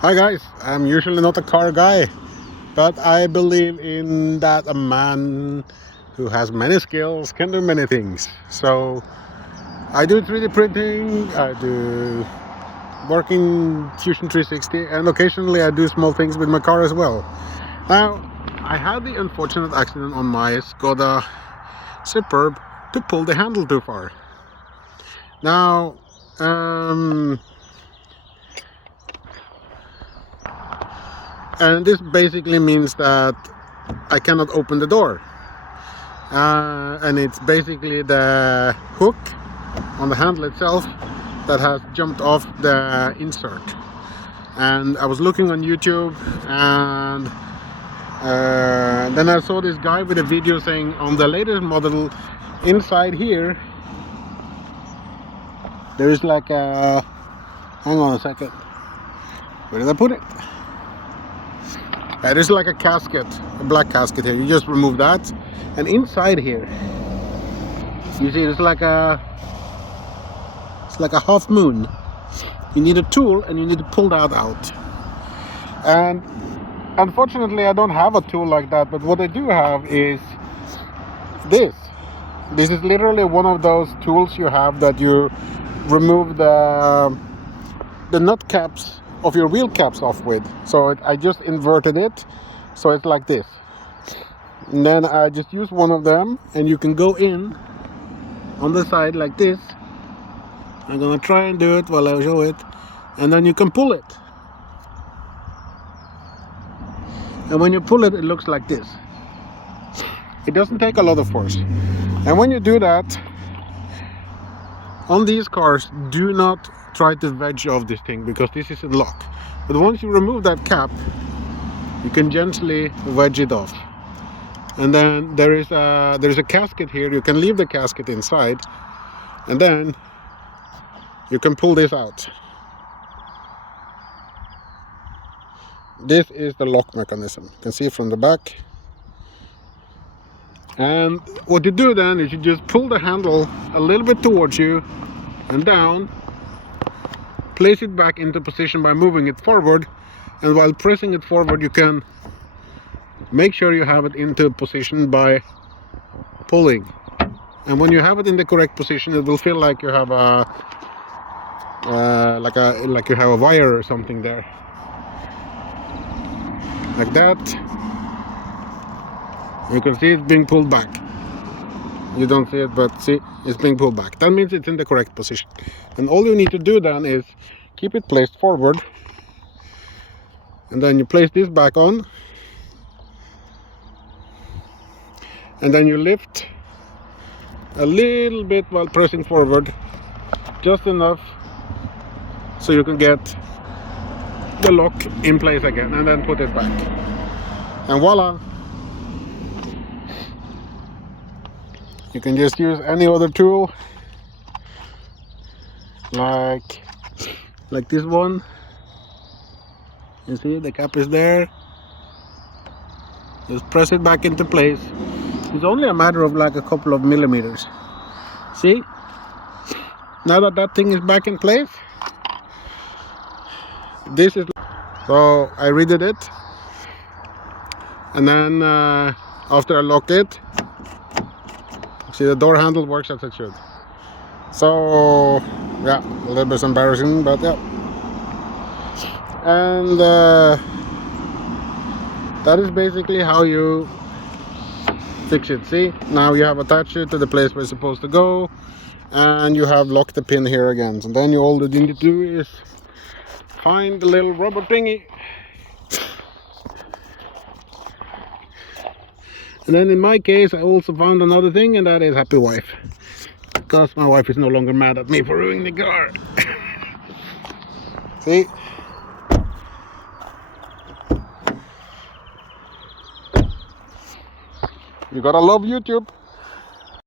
Hi guys, I'm usually not a car guy, but I believe in that a man who has many skills can do many things. So I do 3D printing, I do working Fusion 360, and occasionally I do small things with my car as well. Now, I had the unfortunate accident on my Skoda Superb to pull the handle too far. Now, and this basically means that I cannot open the door. And it's basically the hook on the handle itself that has jumped off the insert. And I was looking on YouTube, and then I saw this guy with a video saying on the latest model, inside here there is like a, hang on a second, where did I put it? There's like a casket, a black casket here. You just remove that, and inside here you see it's like a half moon. You need a tool and you need to pull that out. And unfortunately I don't have a tool like that, but what I do have is this. This is literally one of those tools you have that you remove the nut caps of your wheel caps off with. So I just inverted it so it's like this, and then I just use one of them, and you can go in on the side like this. I'm gonna try and do it while I show it, and then you can pull it, and when you pull it, it looks like this. It doesn't take a lot of force, and when you do that on these cars, do not try to wedge off this thing because this is a lock. But once you remove that cap, you can gently wedge it off. And then there is a casket here. You can leave the casket inside, and then you can pull this out. This is the lock mechanism. You can see from the back. And what you do then is you just pull the handle a little bit towards you and down, place it back into position by moving it forward, and while pressing it forward you can make sure you have it into position by pulling. And when you have it in the correct position, it will feel like you have a like you have a wire or something there, like that. You can see it's being pulled back. You don't see it, but see, it's being pulled back. That means it's in the correct position. And all you need to do then is keep it placed forward, and then you place this back on, and then you lift a little bit while pressing forward, just enough so you can get the lock in place again, and then put it back, and voila. You can just use any other tool, like this one. You see the cap is there. Just press it back into place. It's only a matter of like a couple of millimeters. See? Now that thing is back in place, this is. So I redid it, and then after I lock it, see, the door handle works as it should. So yeah, a little bit embarrassing, but yeah. And that is basically how you fix it. See, now you have attached it to the place where it's supposed to go, and you have locked the pin here again. So then all you need to do is find the little rubber thingy, and then in my case I also found another thing, and that is happy wife, because my wife is no longer mad at me for ruining the car. See, you gotta love YouTube.